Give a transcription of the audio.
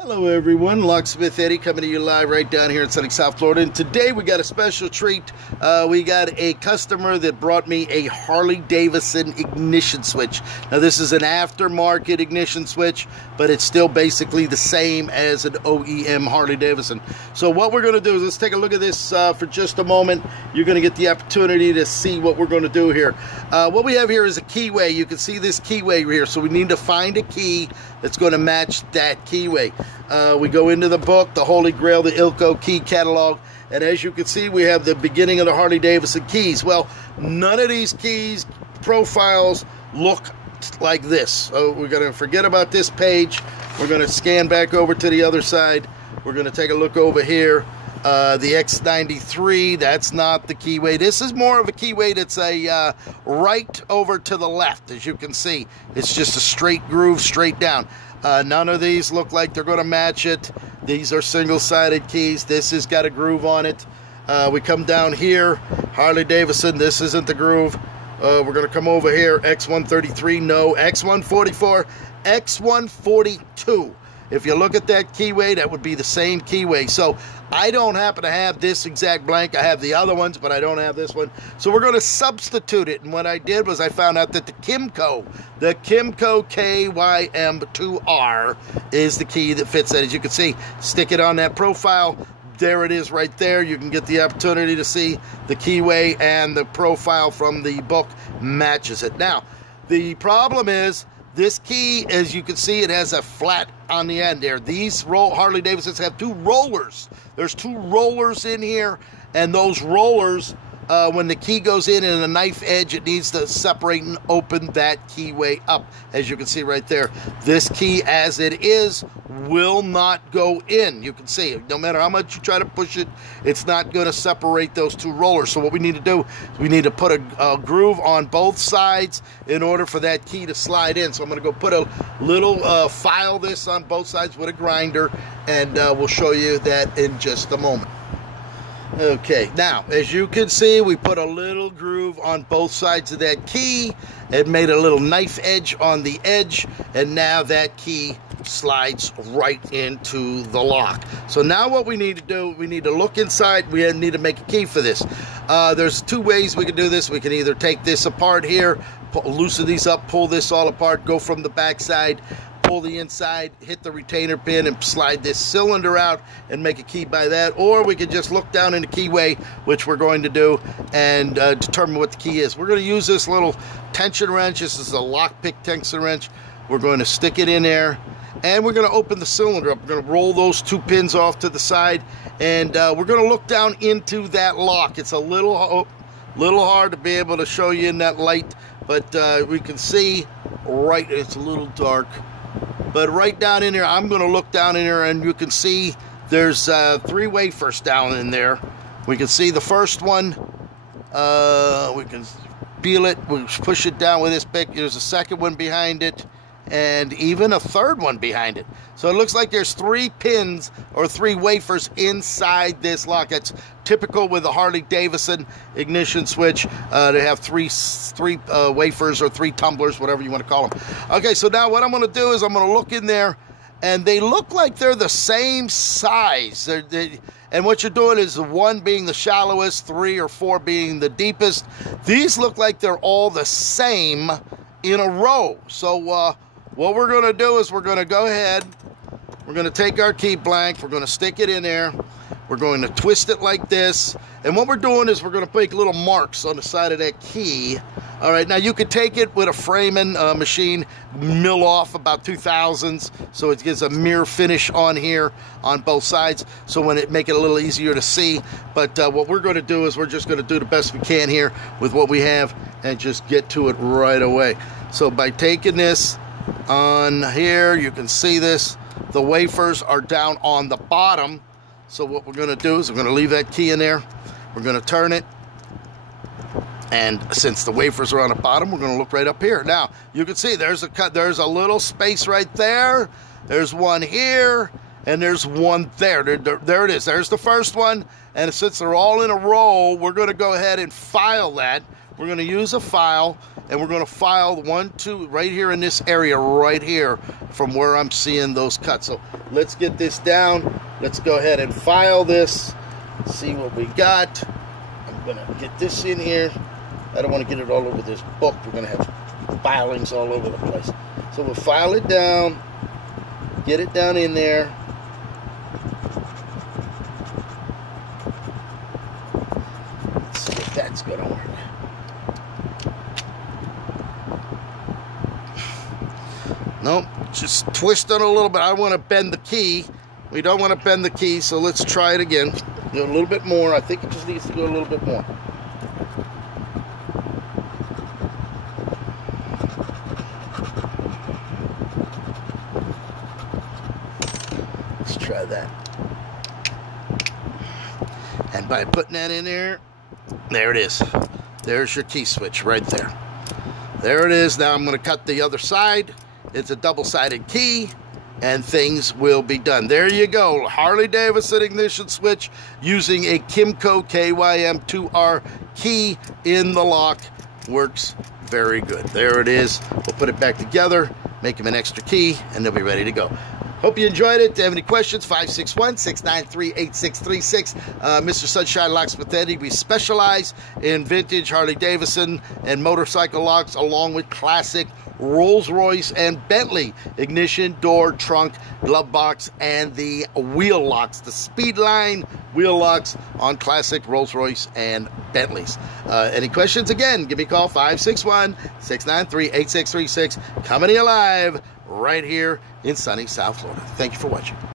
Hello everyone, Locksmith Eddy coming to you live right down here in sunny South Florida. And today we got a special treat. We got a customer that brought me a Harley Davidson ignition switch. Now this is an aftermarket ignition switch, but it's still basically the same as an OEM Harley Davidson. So what we're going to do is let's take a look at this for just a moment. You're going to get the opportunity to see what we're going to do here. What we have here is a keyway. You can see this keyway here. So we need to find a key that's going to match that keyway. We go into the book, the Holy Grail, the Ilco key catalog, and as you can see, we have the beginning of the Harley Davidson keys. Well, none of these keys profiles look like this. So we're going to forget about this page. We're going to scan back over to the other side. We're going to take a look over here. The X93, that's not the keyway. This is more of a keyway that's a right over to the left. As you can see, it's just a straight groove, straight down. None of these look like they're going to match it. These are single-sided keys. This has got a groove on it. We come down here, Harley Davidson, this isn't the groove. We're going to come over here, X133, no, X144, X142. If you look at that keyway, that would be the same keyway. So I don't happen to have this exact blank. I have the other ones, but I don't have this one. So we're going to substitute it. And what I did was I found out that the Kimco KYM2R is the key that fits that. As you can see, stick it on that profile. There it is right there. You can get the opportunity to see the keyway, and the profile from the book matches it. Now, the problem is, this key, as you can see, it has a flat on the end there. These Harley Davidsons have two rollers. There's two rollers in here, and those rollers, when the key goes in a knife edge, it needs to separate and open that keyway up, as you can see right there. This key, as it is, will not go in. You can see, no matter how much you try to push it, it's not going to separate those two rollers. So what we need to do is we need to put a groove on both sides in order for that key to slide in. So I'm going to go put a little file this on both sides with a grinder, and we'll show you that in just a moment. Okay, now, as you can see, we put a little groove on both sides of that key. It made a little knife edge on the edge, and now that key slides right into the lock. So now what we need to do, we need to look inside. We need to make a key for this. There's two ways we can do this. We can either take this apart here, loosen these up, pull this all apart, go from the back side, pull the inside, hit the retainer pin, and slide this cylinder out and make a key by that. Or we could just look down in the keyway, which we're going to do, and determine what the key is. We're going to use this little tension wrench. This is a lockpick tension wrench. We're going to stick it in there, and we're going to open the cylinder up. We're going to roll those two pins off to the side, and we're going to look down into that lock. It's a little hard to be able to show you in that light, but we can see right, it's a little dark. But right down in here, I'm going to look down in here, and you can see there's 3 wafers down in there. We can see the first one. We can feel it. We push it down with this pick. There's a second one behind it, and even a third one behind it. So it looks like there's 3 pins or 3 wafers inside this lock. That's typical with a Harley Davidson ignition switch. They have three wafers or 3 tumblers, whatever you want to call them. Okay, so now what I'm going to do is I'm going to look in there, and they look like they're the same size. And what you're doing is the 1 being the shallowest, 3 or 4 being the deepest. These look like they're all the same in a row. So what we're going to do is we're going to go ahead, we're going to take our key blank, we're going to stick it in there, we're going to twist it like this, and what we're doing is we're going to make little marks on the side of that key. All right, now you could take it with a framing machine, mill off about 2000s, so it gives a mirror finish on here on both sides, so when it make it a little easier to see. But what we're going to do is we're just going to do the best we can here with what we have and just get to it right away. So by taking this on here, you can see this, the wafers are down on the bottom. So what we're going to do is we're going to leave that key in there, we're going to turn it, and since the wafers are on the bottom, we're going to look right up here. Now you can see there's a little space right there, there's one here, and there's one there. There it is. There's the first one, and since they're all in a row, we're going to go ahead and file that. we're going to use a file, and we're going to file 1, 2 right here in this area right here from where I'm seeing those cuts. So let's get this down. Let's go ahead and file this, see what we got. I'm going to get this in here. I don't want to get it all over this book. We're going to have filings all over the place. So we'll file it down, get it down in there. Let's see if that's going to work. Nope, just twist it a little bit. I want to bend the key. We don't want to bend the key, so let's try it again. Do a little bit more. I think it just needs to go a little bit more. Let's try that. And by putting that in there, there it is. There's your key switch right there. There it is. Now I'm going to cut the other side. It's a double-sided key, and things will be done. There you go. Harley Davidson ignition switch using a Kimco KYM2R key in the lock. Works very good. There it is. We'll put it back together, make him an extra key, and they'll be ready to go. Hope you enjoyed it. If you have any questions, 561-693-8636. Mr. Sunshine Locksmith Eddy. We specialize in vintage Harley Davidson and motorcycle locks, along with classic Rolls-Royce and Bentley ignition, door, trunk, glove box, and the wheel locks, the Speedline wheel locks on classic Rolls-Royce and Bentleys. Any questions? Again, give me a call, 561-693-8636. Coming to you live right here in sunny South Florida. Thank you for watching.